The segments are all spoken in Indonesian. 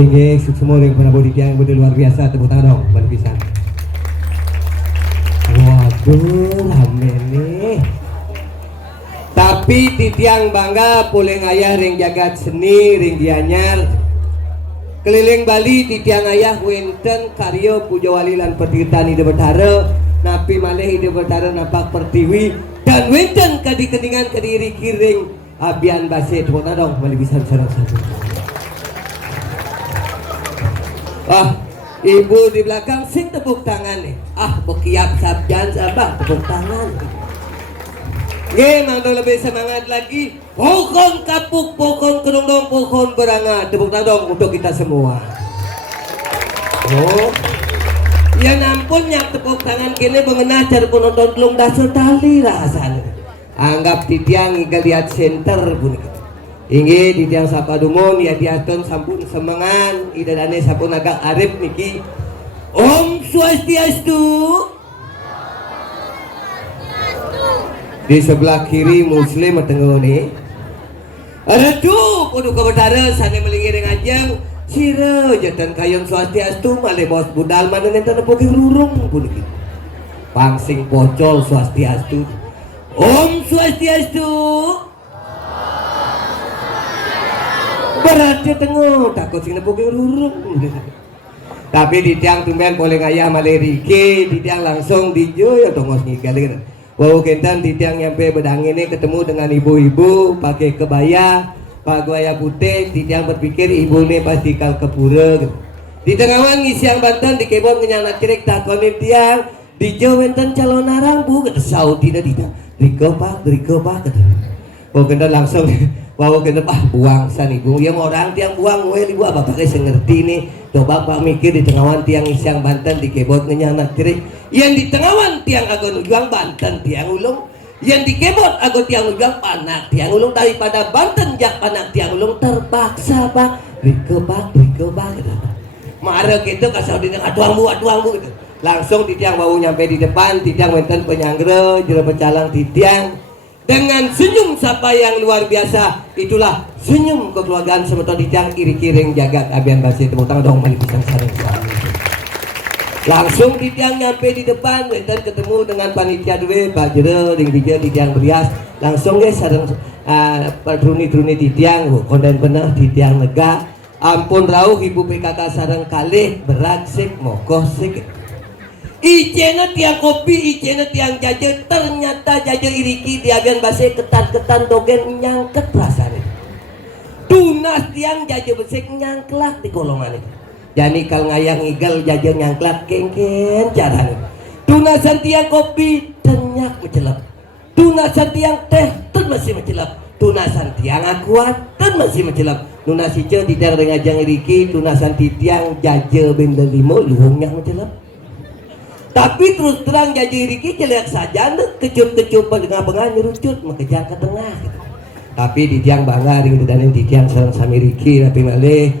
Inggih, semua yang pernah bodi yang betul luar biasa, tepuk tangan dong, balik pisan. Waduh, rame nih. Tapi titiang bangga puleng ayah ring jagat seni ring gianyar. Keliling Bali titiang ayah wenten karyo pujawali lan pertirtani de betara, napi malih de betara napak pertiwi dan wenten kadi keningan kadiri kiring abian base, tepuk tangan dong, balik pisan sareng-sareng. Ibu di belakang sing tepuk tangan nih. Bekiap sabjan sabah tepuk tangan. Mang lebih semangat lagi. Pohon kapuk, pohon kedong-dong, pohon berangga. Tepuk tangan dong untuk kita semua. Ya nampun nyak tepuk tangan kini mengenah cara penonton belum dasar tali rasanya. Anggap titiang iga lihat center bunyi. Inggih di tiang sapa dumun ya diaton sampun semangan idadane sampun agak arif niki. Om Swastiastu. Di sebelah kiri muslim tenggone. Aduh kudu ke betara sane melingi ring ajeng sira jatan kayon Swastiastu male bos budal mana nenten nepoke rurung puniki. Pangsing pocol Swastiastu. Om Swastiastu. Berat dia tengok takut sing nepoke rurung. Tapi di tiang tumben boleh ngayah malerike di tiang langsung dijo ya tongos ngigal. Wow kentan di tiang nyampe bedang ini ketemu dengan ibu-ibu pakai kebaya pagwaya putih. Di tiang berpikir ibu ini pasti kal kepura. Di tengawan ngisiang Banten di kebon ngenyana kirek takonin tiang dijo wenten calon arang bu kata sautina di tiang riko pak kata. Wow kentan langsung wow kena buang san ibu yang orang tiang buang we ibu apa pakai sengerti nih coba pak mikir di tengawan tiang isiang Banten di kebot ngenyana kiri yang di tengawan tiang agon ujuang Banten tiang ulung yang di kebot agon tiang ujuang panak tiang ulung daripada Banten jak panak tiang ulung terpaksa pak riko pak marah gitu kasau di atuang bu gitu. Langsung di tiang bau nyampe di depan di tiang wenten penyanggre jero pecalang di tiang dengan senyum sapa yang luar biasa. Itulah senyum kekeluargaan semeton di tiang iri kiring jagat abian basi tepuk tangan dong mali pisang sareng. Langsung di tiang nyampe di depan wenten ketemu dengan panitia dua Pak Jero ring di tiang berias langsung guys sareng padruni-druni di tiang konden bener di tiang lega ampun rauh ibu PKK sareng kalih berat sik mokoh sik. Icena tiang kopi, icena tiang jajan, ternyata jajan iriki di abian base ketan-ketan dogen nyangket rasanya. tunas tiang jaja besek nyangklak di kolongan itu. Jani kal ngayang igal jaja nyangklak kengken caranya. Tunasan tiang kopi tenyak mencelap. Tunasan tiang teh ten masih mencelap. Tunasan tiang akuat ten masih mencelap. Tunasi ce tidak ngajang riki tunasan tiang jaja benda limo luhungnya mencelap. Tapi terus terang jaja riki jelek saja kecup-kecup dengan nyerucut makejang ke tengah gitu. Tapi di tiang bangga di dan di tiang sareng sami riki tapi malih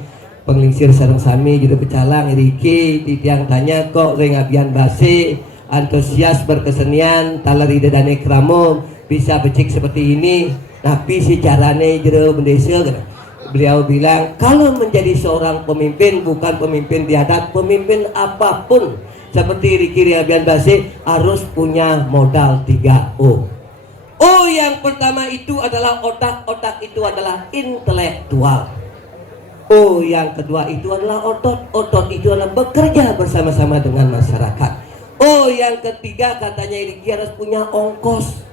penglingsir sareng sami jadi pecalang riki di tiang tanya kok rengabian basi antusias berkesenian talar ide dan kramo bisa becik seperti ini tapi si carane jero bendesa kan. Beliau bilang kalau menjadi seorang pemimpin bukan pemimpin diadat, pemimpin apapun seperti Riki Riabian Basi harus punya modal 3O. O yang pertama itu adalah otak, otak itu adalah intelektual. O yang kedua itu adalah otot, otot itu adalah bekerja bersama-sama dengan masyarakat. O yang ketiga katanya Riki harus punya ongkos.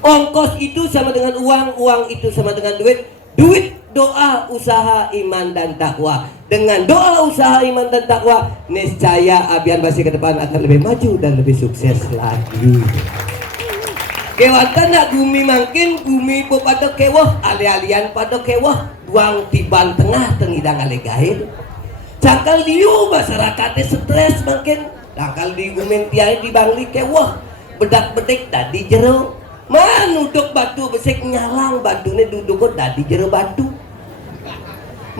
Ongkos itu sama dengan uang, uang itu sama dengan duit, duit doa, usaha, iman dan takwa. Dengan doa, usaha, iman dan takwa, niscaya Abian Basi ke depan akan lebih maju dan lebih sukses lagi. Kewatan nak gumi makin gumi po pada kewah ali-alian pada kewah buang tiban tengah tengidang alegahin. Cakal liu masyarakatnya stres makin. Cakal di gumin tiai di bangli kewah bedak bedik tadi jero. Man duduk batu besek nyalang batunya duduk kok tadi jero batu.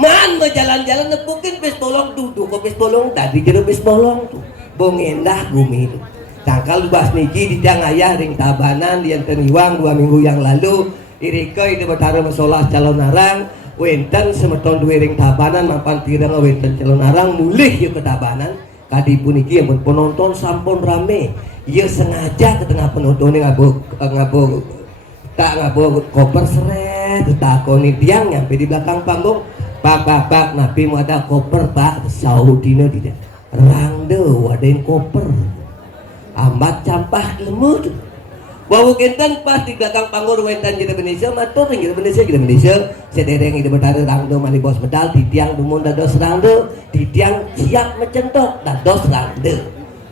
Man jalan-jalan nepukin bis bolong duduk kok bis bolong tadi jero bis bolong tuh. Bong endah gumi itu. Tangkal bas niki di tiang ayah ring tabanan di enten iwang 2 minggu yang lalu irika itu bertara masalah calon narang wenten semeton 2 ring tabanan mapan tirang wenten calon narang mulih yuk ke tabanan kadi puniki yang penonton sampun rame ia sengaja ke tengah penonton ngabuk koper seret takoni tiang nyampe di belakang panggung pak napi mau ada koper pak saudina tidak rangde wadain koper amat campah lemut wawu kenten pas di belakang panggung wetan jadi Indonesia matur jadi Indonesia sedereng itu bertara rangdo mani bos medal di tiang dumun dados rangdo di tiang siap mencentok dados rangdo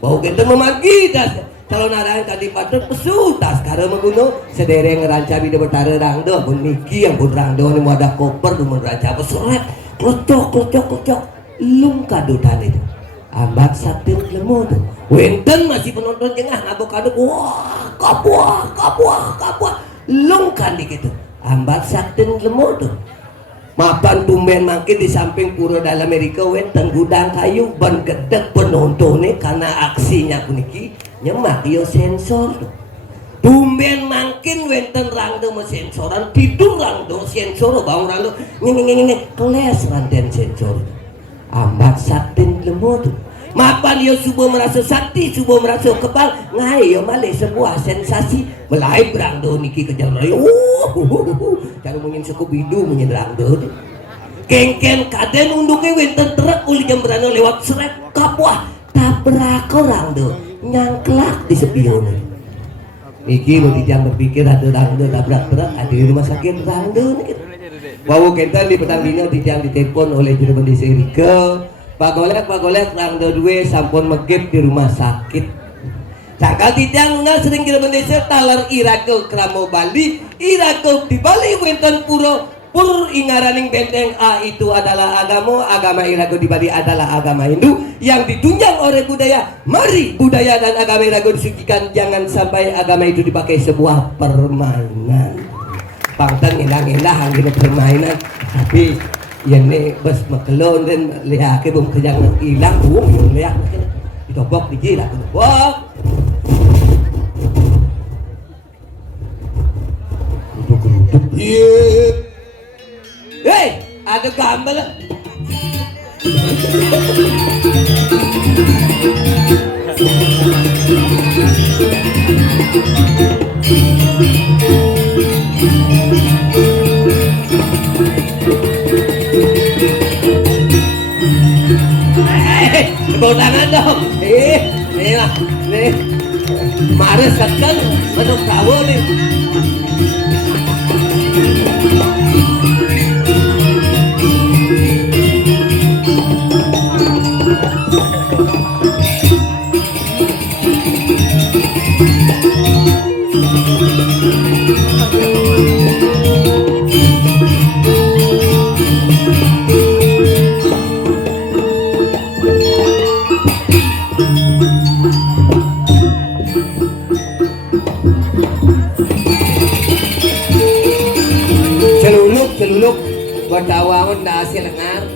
wawu kenten memagi das calon arang tadi patut pesu tas karena membunuh sedereng rancam itu bertara rangdo pun niki yang pun rangdo ini mau ada koper dumun rancam peseret kocok lung kadutan itu ambat sakti lemut wenten masih penonton jengah ngabok-aduk wah kapuah lungkan di gitu ambat sakti lemut mapan tumben makin di samping pura dalam Amerika wenten gudang kayu ban gedek penontonnya karena aksinya puniki nyemak yo sensor tumben makin wenten rangdo sensoran tidur rangdo sensor bang rangdo ngeng keles ranten sensor ambat sakti lemut mapan yo subuh merasa sakti subuh merasa kepal ngai yo malih sebuah sensasi melai berangdo niki ke jalan raya cara mungkin suku bidu mungkin rangdo kengken kaden unduknya wenten truk uli jam berano lewat seret kapuah tabrak rangdo nyangklak di sepion niki mau dijang berpikir ada rangdo tabrak truk ada di rumah sakit rangdo wawu kenten di petang dino dijang ditelepon oleh juru bendesa Rika Pak Golek rangdo 2 sampun megip di rumah sakit. Cakal tidang nuna sering kira bendesa talar irakel kramo Bali, irakel di Bali wenten puro pur ingaraning benteng A itu adalah agama irakel di Bali adalah agama Hindu yang ditunjang oleh budaya. Mari budaya dan agama irakel disucikan, jangan sampai agama itu dipakai sebuah permainan. Pangtang ilang-ilang gitu permainan, tapi yang ini bos makelon dan lihat ke bom kerjaan hilang yang lihat ditobok dijilat wah duduk hei ada gambar tepuk tangan dong nih lah nih mares kan menurut kamu nih Gua tawangun na hasil ngar.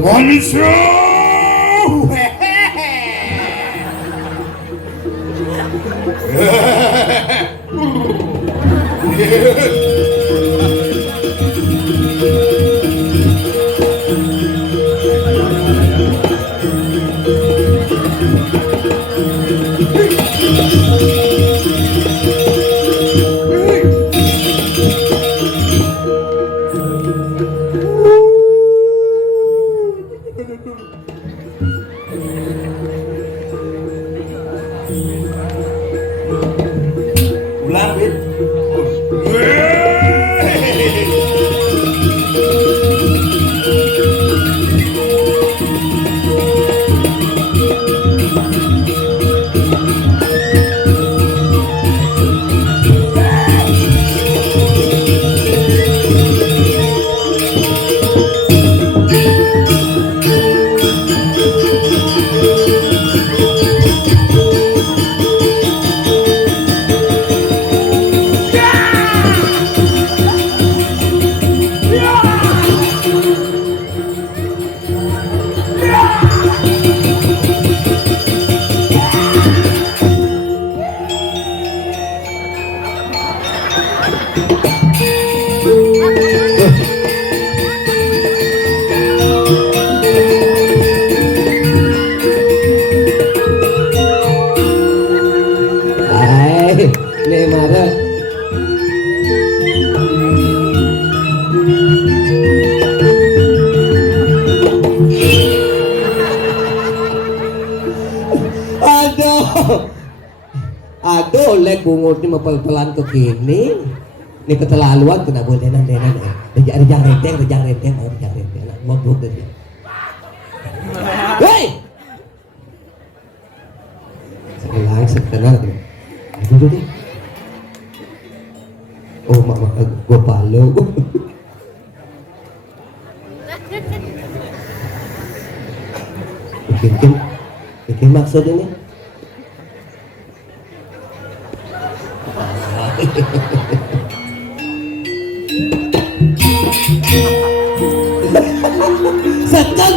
Manusia. Ulang, Wit. Ay, nih marah. Aduh, aduh, lek bungut ni mapel-pelan ke kini. Ini keterlaluan kena boleh nanti. Rejang renteng, mau blok dia. Hei, sekarang sekarang. Aduh. Oh, mak gua palu. Bikin maksud ini. Sekan.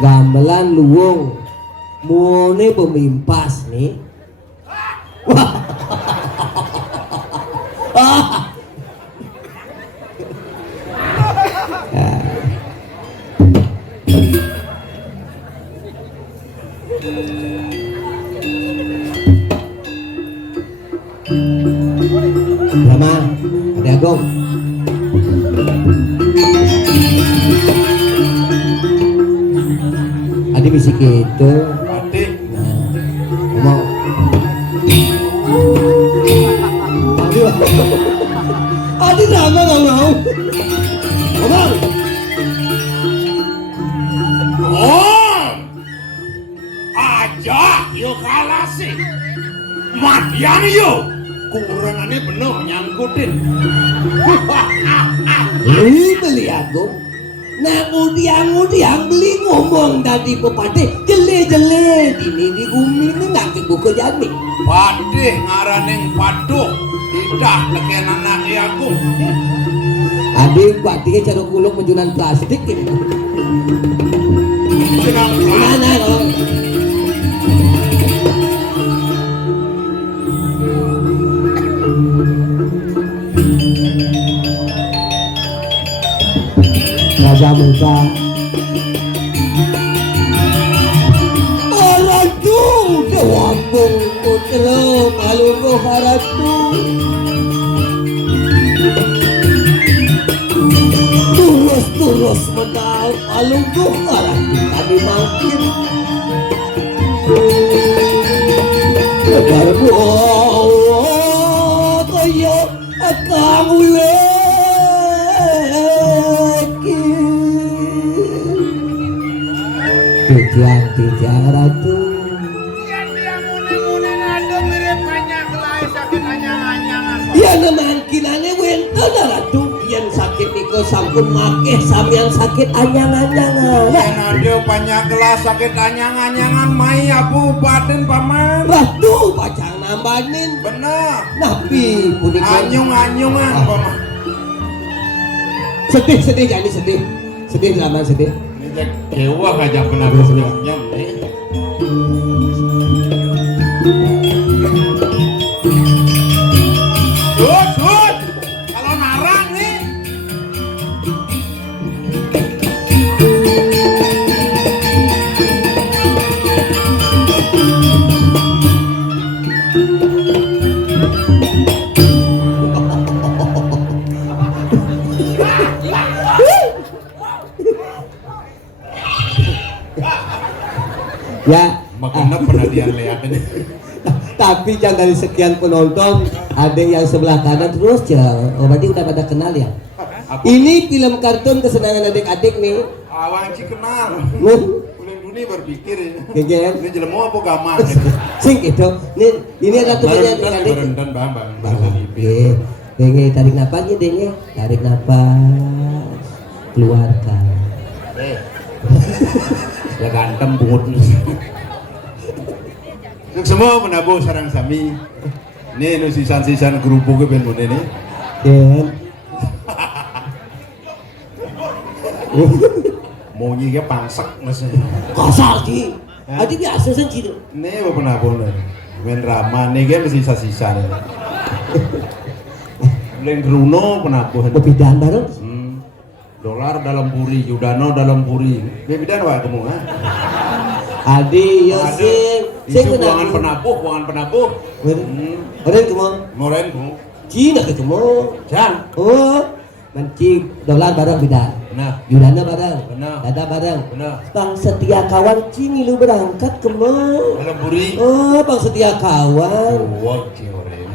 Gamelan luwung muone pemimpas nih. Rama, ada Agong. Adi misi gitu. Adik. Ngomong. Adi Rama nggak mau. Ngomong. Oh, aja yo kalah sih. Matian yo. Kurangane bener nyangkutin. Beli Agong. Nah ngudiang beli ngomong tadi pepade jele ini di bumi ini nggak kebuka jadi. Padeh ngaraneng paduh tidak leken anak aku. Adik batiknya cara kuluk menjunan plastik ini. Senang Mana loh? muda-muda. Ratu dewapung putra Palungguh Ratu. Terus medal Palungguh Ratu kami makin. Agar kaya kamu lagi. Tijang Ratu. Ya nemangkinane wenten Ratu yen sakit iku sampun makeh sampeyan sakit anyang-anyangan. Yen ada banyak gelas sakit anyang-anyangan mai abu baden paman. Ratu pacang nambanin. Bener. Nabi punika Anyung-anyungan paman. sedih jadi sedih. Sedih lama sedih. Ini cek dewa aja benar sedihnya. Sus, kalau narang nih. Ya, Makanya pernah dia lihat ini. tapi jangan dari sekian penonton ada yang sebelah kanan terus ya. Oh, berarti udah pada kenal ya. Apa? Ini film kartun kesenangan adik-adik nih. Awang ci kenal. Mun, Ulin dunia berpikir ini. Gegen. Ini jelemu apa gamang? Sing itu. Ini adalah temannya adik-adik. Berendan bang. Oke. Denge tarik napas ya Denge. Tarik napas. Keluarkan. Ya ganteng bungut. Untuk semua menabuh sarang sami. Ini sisan-sisan kerupuk ben mun ini. Dan Mau nyiga pangsek masih. kasar sih. Adi biasa sih gitu. Ini apa penabuh nih? Men rama nih kan masih sisa-sisa nih. Leng Bruno penabuh. Bebidan bareng. Dolar dalam puri, Yudano dalam puri. Bebidan wah kamu ha? Adi yo sing Itu keuangan penabuh. Keren kamu. Moren ku. Cina ketemu. Jang. Oh, nanti dolar bareng beda. Nah, Yudana bareng. Benar. Dada bareng. benar. Bang setia kawan cini lu berangkat ke mau. Dalam puri. Oh, bang setia kawan. Wah, cioren.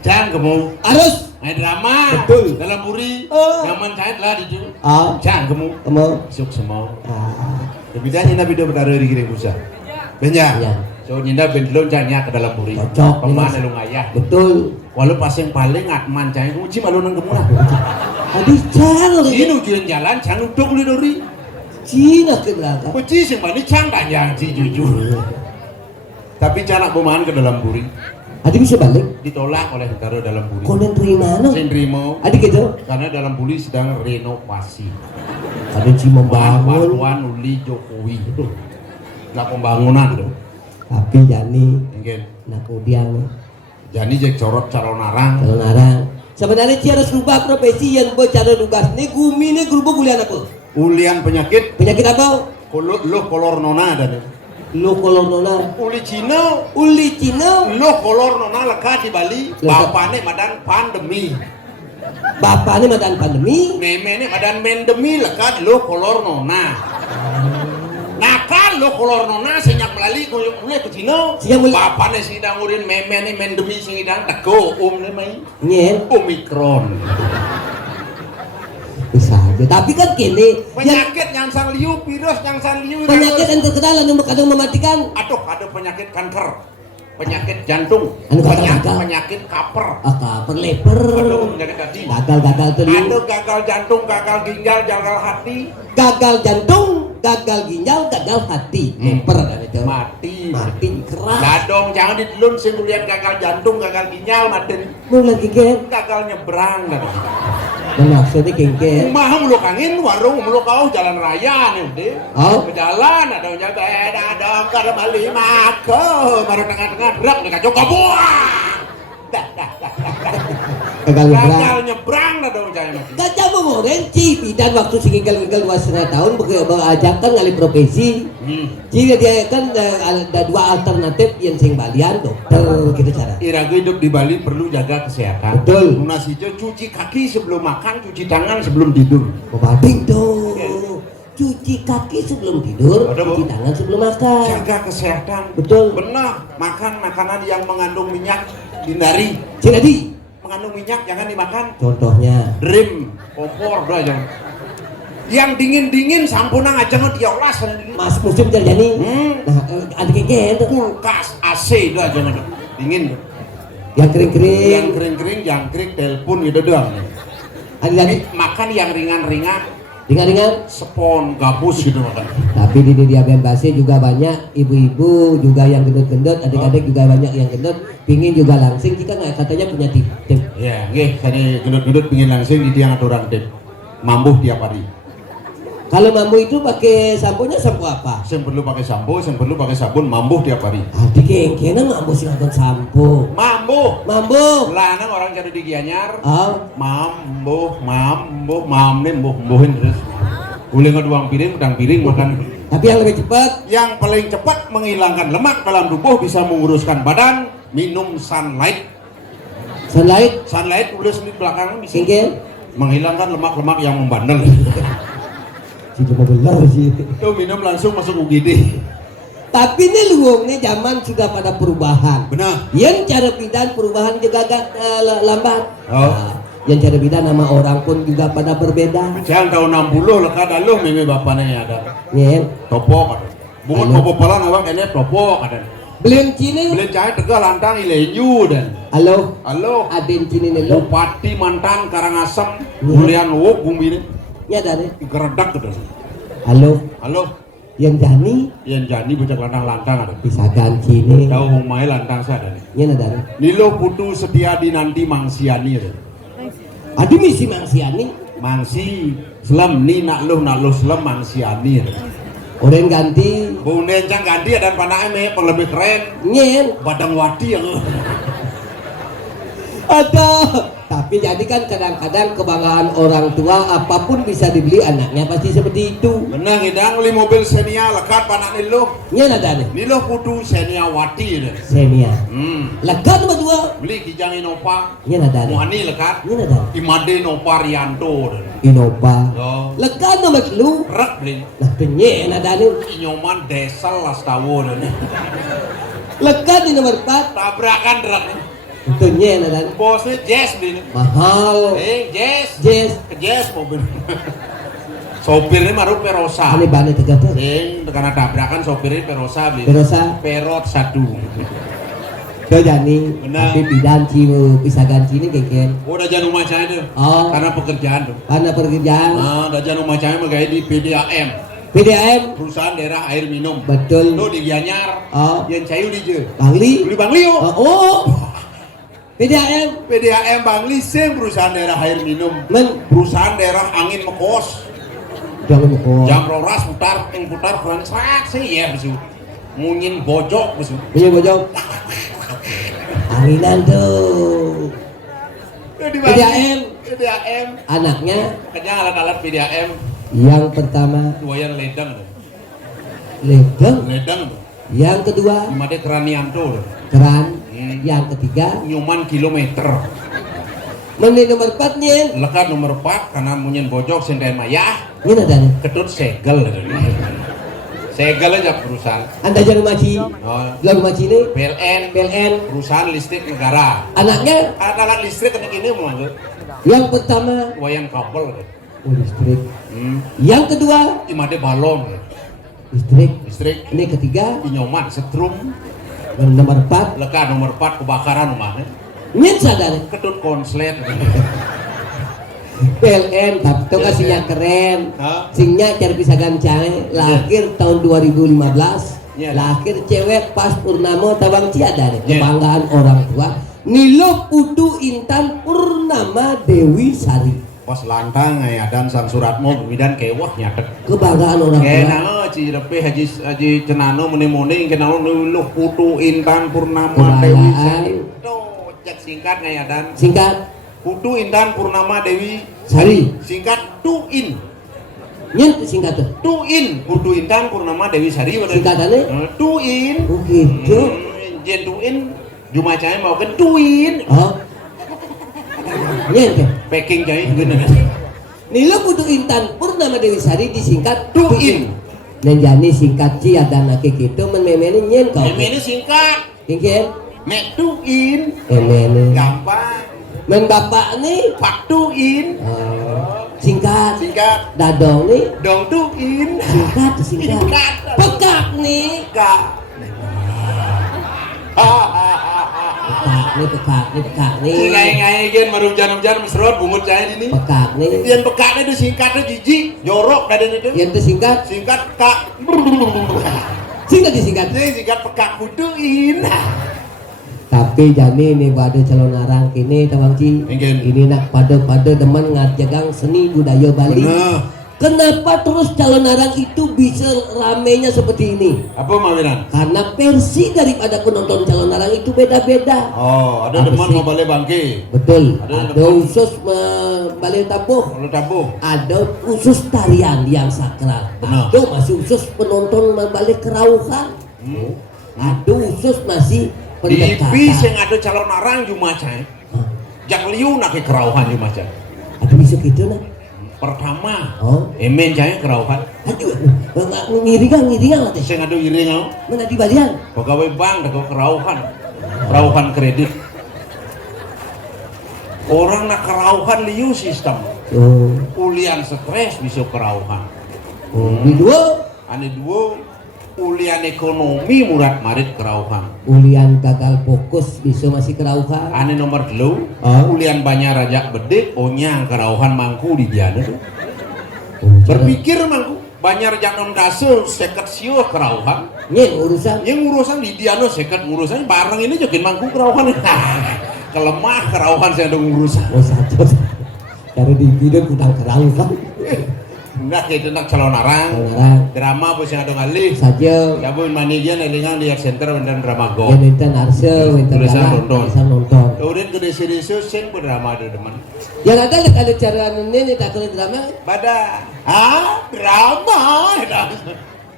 Jang kamu. Harus. Main drama. Betul. Dalam puri. Oh. Nyaman saya telah diju. Ah, Jang kamu. kamu. Suk semau. Ah, Bebidan nyinda video bertaruh di kiri kusa. Benya. Iya. So nyinda bendelon jangnya ke dalam puri. Cocok. Pemana lu ngayah. betul. Walau pas yang paling atman cai uji malu nang kemuna. Adi cang. Ini ujian jalan cang uduk li dori. Cina ke belakang. Uji sing bani cang tanya ji jujur. Tapi canak pemain ke dalam puri Adi bisa balik. ditolak oleh taruh dalam puri. Konen terima no. Sendrimo Adi gitu. karena dalam puri sedang renovasi. Ada Ci membangun. Bantuan Uli Jokowi. Lah pembangunan tuh. Tapi Jani Mungkin. nak kemudian Jadi jek corot calon narang. kalau narang. Sebenarnya Ci harus rubah profesi yang cara tugas. Ini gumi ini grup kuliah apa? Ulian penyakit. Penyakit apa? Kolor nona dan Lo kolor nona. uli Cina. Uli Cina. Lo kolor nona lekat di Bali. Bapaknya madan pandemi. Bapak ini madan pandemi. Meme madan mendemi lekat lo kolor nona. Nakal lo kolor nona senyak melalui koyok mulai ke Cina. Siang mulai. Bapaknya sidang urin meme nih mendemi sidang teko nih mai. Nyen. Omikron. Bisa aja. Tapi kan kini Penyakit yang sang liu, virus yang sang liu. penyakit yang terkenal yang kadang mematikan. Aduh, ada penyakit kanker, penyakit jantung, Anu gagal. penyakit kaper. Apa leper. Aduh, penyakit tadi. Gagal tuh. Ada gagal jantung, gagal ginjal, gagal hati, Gagal jantung, gagal ginjal, gagal hati. Leper kan itu. mati. Keras. Gadong jangan ditelun sing lihat gagal jantung, gagal ginjal, mati. Mau lagi gen. Gagal nyebrang kan. Maksudnya genggen. Rumah muluk angin, warung muluk kau jalan raya nih, deh. Oh. Ke jalan ada yang jaga, ada ke Bali mako, baru tengah-tengah rak nih kacau kabuah. gagal nyebrang. Gagal nyebrang lah dong saya mah. Gajah memoren Ci bidan waktu singgal-singgal 2,5 tahun ajakan ngali profesi. Jadi dia kan ada dua alternatif yang sing balian dokter gitu cara. Irago hidup di Bali perlu jaga kesehatan. Betul. Lunas hijau cuci kaki sebelum makan, cuci tangan sebelum tidur. Pebanding tuh. Cuci kaki sebelum tidur, Betul, Bu. cuci tangan sebelum makan. Jaga kesehatan. Betul. Benar. Makan makanan yang mengandung minyak, hindari. Jadi Mengandung minyak jangan dimakan. contohnya Dream, kompor doa jangan. Yang dingin Hmm. sampunang aja nggak diolah. Mas musim terjadi. Nah, ada kayak gitu. Kulkas, AC doa jangan dingin. Yang kering-kering. Yang kering-kering, jangkrik, telepon gitu doang. Ada lagi Makan yang ringan-ringan, ringan-ringan. spon, gabus gitu makan. Tapi di diabetes juga banyak ibu-ibu juga yang gendut-gendut, adik-adik juga banyak yang gendut, pingin juga langsing. Kita nggak katanya punya tip. Ya, nggih, saya gendut-gendut pingin langsung di tiang aturan tip. Mambuh tiap hari. Kalau mambu itu pakai sampo apa? Yang perlu pakai sampo, yang perlu pakai sabun, mambuh tiap hari. Adik kengkena mambu sih ngakon sampo. Mambuh. Mambu. Lanang orang cari di Gianyar. Oh, Mambuh, mamne mbuhin terus. Boleh ngeduang piring, pedang piring makan. tapi yang lebih cepat. Yang paling cepat menghilangkan lemak dalam tubuh bisa menguruskan badan, minum sunlight. Sunlight, Sunlight tulis di belakang bisa kengkel. menghilangkan lemak-lemak yang membandel. Si cuma belar sih. Tuh minum langsung masuk UGD. Tapi ini luangnya zaman sudah pada perubahan. Benar. Yang cara bidan perubahan juga agak lambat. Oh. Nah, yang cara bidan nama orang pun juga pada berbeda. Jangan tahun 60 lekat aluh meme bapaknya ada. Nih, Topok ada. Bungut Anu. popo pelan awak kene topok ada. beliau cini. Beli cahaya tegal lantang ilenyu dan. Halo, Halo. aden cini nih lo. Bupati mantan Karangasem, Iya. Julian Wok bumi ini. Nyadar ya? Geredak gitu. Halo, Halo. yang Jani Yang jadi bocah lantang-lantang ada. bisa ganti nih. Tahu humai lantang saya ada. Nyadar. Nilo putu setia di nanti mangsiani ada. Adi misi mangsiani. Mangsi selam ni nak lu selam mangsiani ada. Orang ganti. Bung Nencang ganti dan panahnya me lebih keren. Nyen. Badang wati yang Ada. Tapi jadi kan kadang-kadang kebanggaan orang tua apapun bisa dibeli anaknya pasti seperti itu. menang hidang beli mobil Xenia lekat panak nilo. Nyen ada nih. Nilo putu Xenia wati ada. Senia. Lekat nomor dua. Beli kijang Innova. Nyen ada nih. Muani lekat. Nyen ada. Imade Nova Rianto. Innova. Oh. Lekat nomor lu. Rak beli. Nah tuh nyen ada nih. Inyoman desal las tawo dan. Lekat di nomor 4. Tabrakan rak. Itu nyen ada nih. Bosnya Jazz beli. Mahal. Jazz. Jazz. Ke Jazz mobil. Sopirnya maru Perosa. Ini bane tegak tuh. Karena tabrakan sopirnya Perosa beli. Perosa. Perot satu. Tuh Jani. Benar. Tapi bidan ciu bisa ganti ini keken. Udah jangan rumah saya tuh. Oh. Karena pekerjaan tuh. Karena pekerjaan. Nah, udah jangan rumah saya megaya di PDAM. PDAM. Perusahaan daerah air minum. Betul. Tuh di Gianyar. Oh. Yang cayu di je. Bangli. Beli Bangli yuk. Oh. PDAM. PDAM Bangli sing perusahaan daerah air minum. Men. Perusahaan daerah angin mekos. Jangan kok. Jam roras putar keren serak sih ya besu. Munyin bojok besu. Ini bojong. Anginan tuh. Di Bangli. PDAM. PDAM. Anaknya Kenyang alat-alat PDAM. yang pertama Duayan ledeng. ledeng. Ledeng. Yang kedua Imade Keranianto. keran. Yang ketiga Nyuman kilometer. menit nomor 4 nyen. Lekat nomor 4 karena munyin bojok senden mayah. Ini ada nih. Ketut segel. Segel aja perusahaan. Anda jangan maci. Oh, Lalu maci ini PLN. Perusahaan listrik negara. anaknya Alat listrik kayak gini mau nggak? yang pertama Wayang kabel. listrik. Yang kedua Imade balon. listrik. Listrik. Ini ketiga Inyoman setrum. yang nomor 4 Lekat nomor 4 kebakaran rumahnya. nyen sadar. Ketut konslet. PLN tapi itu kan sinyal keren. Hah? Sinyal cara bisa gancang lahir tahun 2015. Iya. Lahir cewek pas Purnama Tabang Ciada nih. Iya. Kebanggaan orang tua. Nilo Putu Intan Purnama Dewi Sari. Pas lantang ya dan sang suratmo bimidan kewah nyatek. Kebanggaan orang tua. Kena Cirepe Haji Cenano muni-muni kenal lu putu Intan Purnama Kebanggaan. Dewi Sari. Tuh cek singkat dan Singkat Putu Intan Purnama Dewi Sari. singkat Tuin. Nyen singkatan. Tuin Putu Intan Purnama Dewi Sari Singkatannya? Tuin. Oh gitu. Jen Tuin Juma cai mau kan Tuin. Oh. Nyen ke? Packing cai gini. Nilo Putu Intan Purnama Dewi Sari disingkat Tuin. Nenjani singkat ci ada nake gitu mememeni nyen kau. Ini singkat. Tingkin. Mek Tuin. Memeni. Gampang. Men bapak nih. Pak Tuin. Singkat. Singkat. Dadong nih. Dong Tuin. Singkat. Pekak nih. Kak. Pekak nih. Ngai gen marujan-ujan mesrot bungut saya ini. Pekak nih. Yang pekaknya itu singkatnya jijik, jorok dari itu. Yang itu singkat. Singkat kak. Singkat disingkat. Singkat pekak Putuin. Tapi jani ini pada calon arang kini Tawang Ci. Ingin. Ini nak pada demen ngajagang seni budaya Bali. Bener. Kenapa terus calon arang itu bisa ramenya seperti ini? Apa Mawiran? Karena versi daripada penonton calon arang itu beda-beda. Oh, ada Apa demen sih? mau balik bangke. Betul. Ada Ada usus balik tabuh. Kalau tabuh. Ada khusus tarian yang sakral. Benar. Ada masih khusus penonton balik kerauhan. Ada khusus masih Di bis pendekatan. yang ada calon arang cuma cai. Jak liu nak ke kerauhan cuma cai. Ada bisa gitu nah. Pertama, Oh, emen cai kerauhan. aduh, ngiringan lah teh. Saya ngadu iring au. Mana di balian? Pegawai bank dah kerauhan kredit. Orang nak kerauhan liu sistem. Oh, Ulian stres bisa kerauhan. di dua Ane dua ulian ekonomi murat marit kerauhan. ulian gagal fokus bisa masih kerauhan. Ane nomor telu ulian banyak rajak bedek onyang kerauhan mangku di jana tuh. Berpikir mangku banyak rajak nom dasu seket sio kerauhan. Nyen urusan. Yang urusan di diano seket urusan bareng ini jokin mangku kerauhan. Kelemah kerauhan saya ada urusan. Oh satu. Cari di video kudang kerauhan. Enggak kayak tentang calon arang. Orang Drama bos yang ada ngalih. saja. Sabun manigian elingan lihat center dan drama go. Yang enten arse, enten Tulisan galak, nonton. tulisan nonton. Kemudian ke desa-desa sing berdrama ada teman. Yang ada cara ini tak kena drama. Pada drama.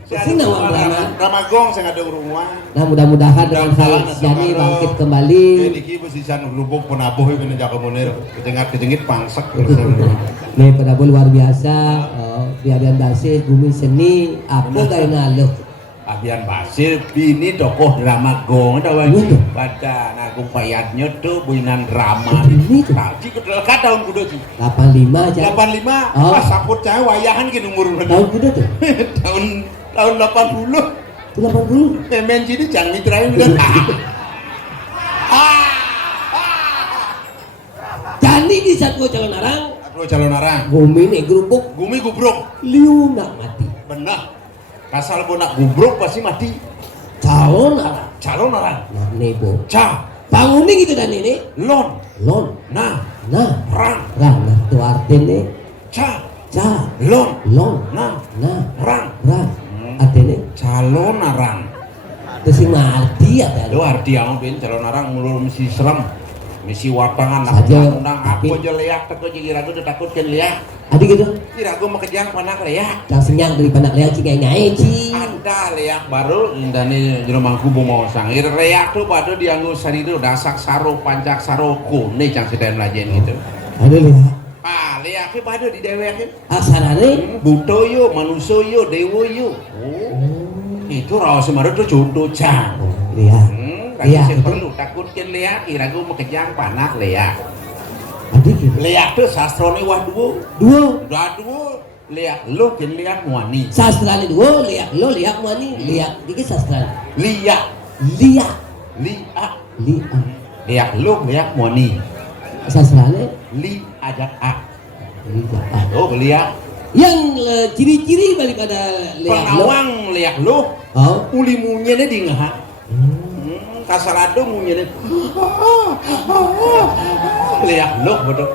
Sing nama drama. Drama gong sing ada rumah. Nah mudah-mudahan dengan hal Yani bangkit kembali. Iki besisan lubuk penabuh iki jaga munir kejengit pangsek. Nih penabuh luar biasa. Oh, biadan basis bumi seni apa gaya nalo. Abian Basir bini tokoh drama gong ada Iya tuh. pada nagung payatnya tuh buinan drama. Ini tuh. Tadi kedelakan tahun kudu 85 aja. 85 Oh. pas saput saya wayahan ki umur Tahun kuda tuh. tahun 80 80. pemen jadi jangan mitrain udah Jadi di saat gua calon arang, Bro calon arang bumi nih gerubuk gumi gubruk liu nak mati. benar kasal pun nak gubruk pasti mati Calon arang. calon arang Nah nih bu. ca Bangunin gitu dan ini. lon Lon. nah Nah. rang Nah itu artinya ca ca. lon Lon. nah Nah. rang Rang. Artinya calon arang terus mati ada. lu arti yang bin calon arang mulur mesti serem misi watangan Saja, undang tapi- aku aja leak teko jadi ragu udah takut kan leak Adik gitu. ragu mau kejang panak leak Yang senyang dari panak leak cing ngai ci. ada leak baru indane jero mangku mau sangir leak tuh pada dianggo sari itu dasak saro pancak saro kune cang sedaya melajen gitu Aduh lihat. leak pada di dewekin Asalane. butoyo manusoyo dewoyo itu rawa semaru tuh contoh cang Lihat. Lagi Leak saya itu. perlu takutkan leak ragu mau kejang panak leak Adik gitu. leak tuh sastrone wah duo Dua. udah duo leak lo ken leak muani Sastrane dua liak lo liak mani liak dikit sastrane. liak Liak. liak Liak. leak lo leak muani Sastrane li ajak a liak. oh liak Yang ciri-ciri daripada liak lo. penawang leak lo Oh. uli munyene di ngaha kasarado munyene leak lo betul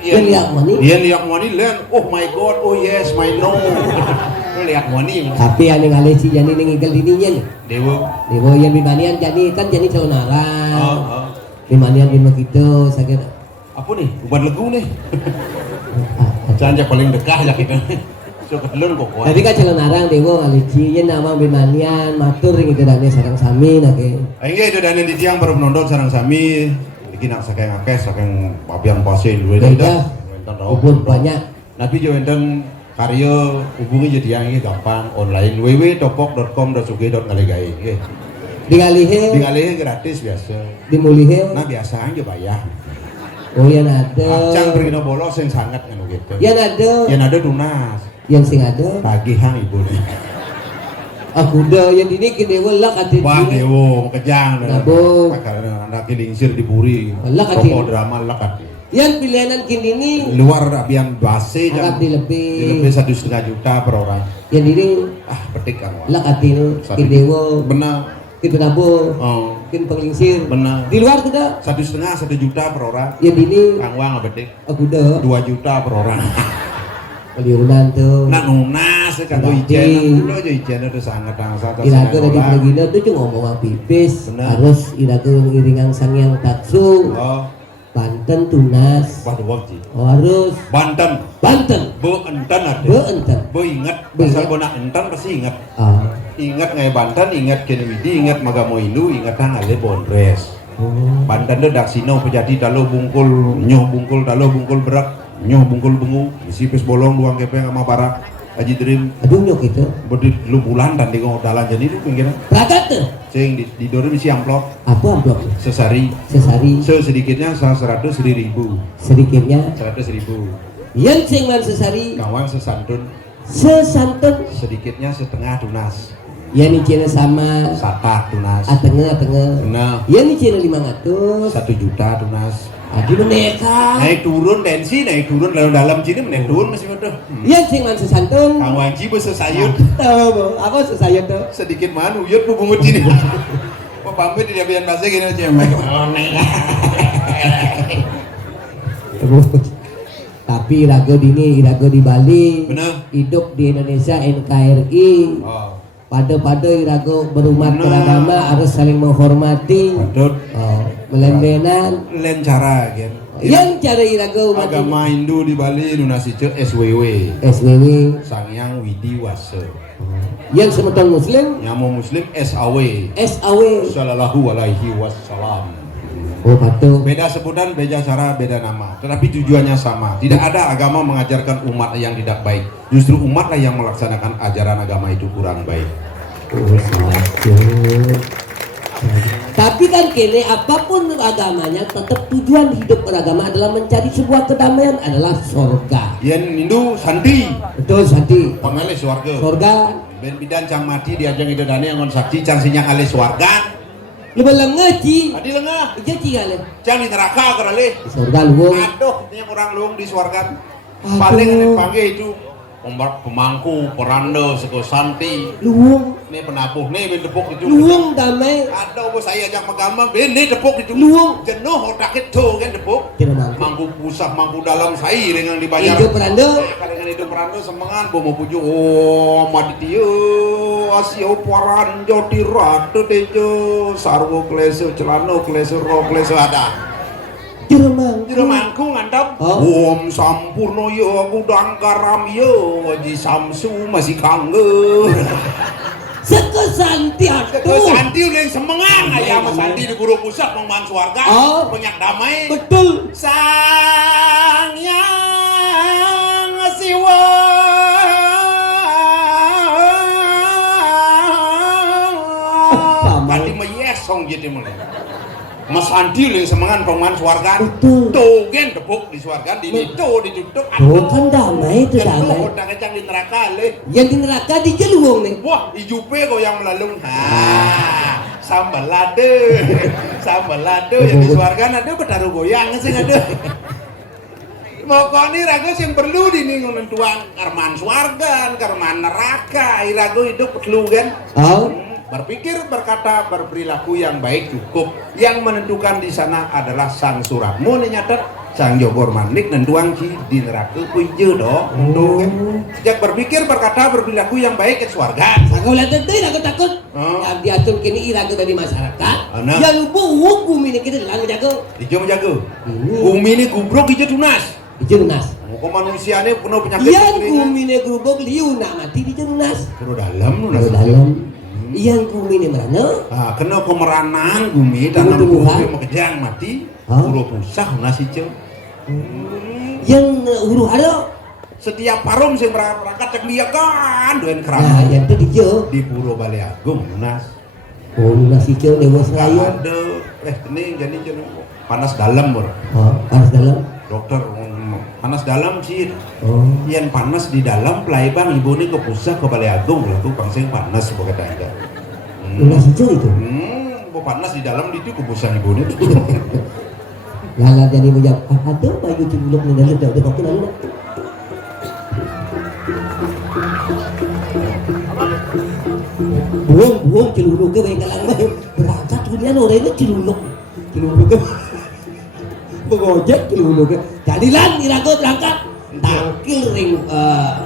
Yang liak mani. iya liak muani len oh my god oh yes my no liak muani Tapi ane ngale si jani ngigel dininya nih. dewa Dewa yang bimanian jadi kan jadi calon arang. oh. Bimanian bima gitu sakit. Apa nih? Ubat legu nih. Jangan paling dekah ya kita. So kedelun kok kuat. Tadi kan jalan arang dewo aliji yen nama bemanian matur gitu dane sareng sami nake. Aingge itu dane di tiang baru menonton sareng sami. Iki nak saking akeh saking papian pose luwe Beda. Ubun banyak. Nabi jo enten karya hubungi jadi yang ini gampang online www.topok.com.sug.ngalegai nggih. Digalihe gratis biasa. Dimulihe. Nah biasa aja bayar. Oh yang ada. Acang berino bolos yang sangat kan gitu. Yang ada tunas. Yang sing ada. Tagihan ibu nih. Aku udah yang ini kini lah katin. Wah dewo kejang. Nabo. Karena anak kilingsir diburi. Lah katin. Toko drama lah katin. Yang pilihanan kini ini. Luar abian base jam. Lebih 1,5 juta per orang. Yang ini. Petik kan. Lah katin. Kini dewo. Benar. Kita nabo. Oh. Mungkin penglingsir. Benar. Di luar tidak. 1,5 1 juta per orang. Yang ini. Kang Wang petik. Aku udah. 2 juta per orang. Kaliunan tuh. Nak nunas kanggo ijen, udah aja ijen itu sangat angsa. Iraga dari Pregina tuh cuma ngomong pipis. Harus iraga iringan sang yang taksu. Oh. Banten tunas. Waduh wajib. Oh, harus. Banten. Be enten. Be ingat. Pasal bona enten pasti ingat. Ingat ngai Banten, ingat Kenwidi, ingat Magamoindu, ingat Ale Bondres. Banten tuh daksino pejadi dalo bungkul nyoh bungkul dalo bungkul berak. Nyoh bungkul bengu, isi pes bolong luang kepeng sama barak Haji Dream. Aduh nyok itu. Berdiri lu bulan dan di dalan jadi itu pinggiran. Berangkat tuh. Cing di dorong isi amplop. Apa amplop? Sesari. Sedikitnya 100.000. Sedikitnya 100.000. Yang cingman sesari. Kawang sesantun. Sedikitnya setengah tunas. Ya nih cina sama. Satah tunas. Atengah. Nah. Ya nih cina 500. 1 juta tunas. Adi meneka. Naik turun tensi, naik turun dalam sini menaik turun masih betul. Iya sing man sesantun. Kang Wanci bos sesayut. Tahu apa sesayut tuh? Sedikit man uyut bu bungut sini. Mau pamit di biar bahasa gini aja mek. Tapi Irago di Bali. Benar. Hidup di Indonesia NKRI. Oh. Pada Irago berumat beragama harus saling menghormati. Padut. Melembenan. Lain cara kan. Yang cara Irago agama Hindu di Bali Nunasice SWW. Sangyang Widi Wase. Yang semeton Muslim. Yang Muslim SAW. Sallallahu alaihi wasallam. Oh betul. Beda sebutan, beda cara, beda nama. Tetapi tujuannya sama. Tidak ada agama mengajarkan umat yang tidak baik. Justru umatlah yang melaksanakan ajaran agama itu kurang baik. Tapi kan kini apapun agamanya, tetap tujuan hidup beragama adalah mencari sebuah kedamaian adalah surga. Yang Hindu santi. Betul santi. Pengalih surga. Surga. Ben bidan cang mati diajang ida dani angon sakti cang sinyang alih surga. Lu belengah ci. Adi lengah. Iya ci kali. Cang di neraka kerale. Surga luung. Aduh, ini orang luung di surga. Paling yang dipanggil itu pemangku, peranda, seko santi. Luung. Ini penapuh, nih ben tepuk itu. Luung damai. Aduh, bos saya ajak megama, ben nih tepuk itu. Luung. Jenuh otak itu kan tepuk. Mangku pusat, mangku dalam saya dengan dibayar. Hidup peranda. Kalian itu peranda semangan, bomo puju. Oh, maditio, asio paran jodi ratu tejo, sarwo kleso, celano kleso, ro kleso ada. Jeremangku ngantap. Om sampurno yo aku dangkaram yo, waji samsu masih kangen. Seko santi atuh. Seko santi udah semangan ayam santi di buru pusat mengman suarga. Banyak damai. Betul. Sang yang siwa. Tadi mayesong jadi mulai. Mas Andi yang semangan pemain suarga. Tuh kan tepuk di suarga di itu ditutup. Oh kan damai itu damai. Udah kecang di neraka le. Yang di neraka di jeluang nih. Wah ijupe kok yang melalung. Sambal lade yang di suarga ada bertaruh goyang sih ada. Mau kau ini ragu yang perlu di ningun tuang karman suarga, karman neraka. Ragu hidup perlu kan. Berpikir, berkata, berperilaku yang baik cukup. Yang menentukan di sana adalah sang suratmu nyatet sang jogor mandik dan tuang ci di neraka ku ieu do mundur kan sejak berpikir berkata berperilaku yang baik ke surga Aku lihat itu, aku takut. Oh. Yang diatur kini iraga dari masyarakat. Anak. Yang buuk bumi ini kita dalam jago. ijo menjaga Ini. bumi ini gubrok ijo tunas Dijerunas. kok manusia ini penuh penyakit Yang kekeringan. bumi ini gerubuk liu nak mati dijerunas. Terus dalam nunas Kalau dalam. Yang bumi ini mana? ah kena kemeranang bumi tanam Tumbuh-tumbuhan. bumi mekejang mati Hah? puro pusah nunas ijo Yang huru hara. setiap parum sing berangkat cek dia kan duen Nah, kerana yang itu dijo. di Puro Bale Agung nunas Oh, nasi hijau dewa seraya. ada ini jadi panas dalam bro Oh, panas dalam. dokter panas dalam sih Oh. yang panas di dalam pelaibang ibu ini ke pusat ke Balai Agung lah tuh pangsing panas sebagai tanda Nasi hijau itu. panas di dalam itu ke pusat ibu ini Lala jadi menjawab, ada bayu ciluluk ni dalam dah waktu lalu. Buang ciluluk ke bayi kalang bayi berangkat dunia orang ini ciluluk ke mengojek ciluluk ke jadilan irago berangkat tangkil ring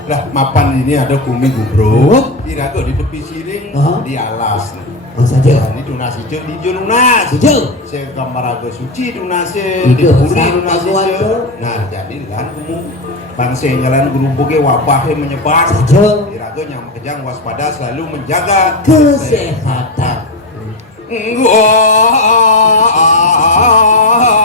lah mapan ini ada kumi gubrok irago di tepi siring Oh. di alas saja ini tunas hijau di hijau lunas hijau saya gambar agak suci tunasnya Itu, di puri sang tunas pakuan hijau tuh. nah jadi kan kamu bangsa yang jalan gerubuknya wabahnya menyebar saja irago yang kejang waspada selalu menjaga kesehatan. Wah,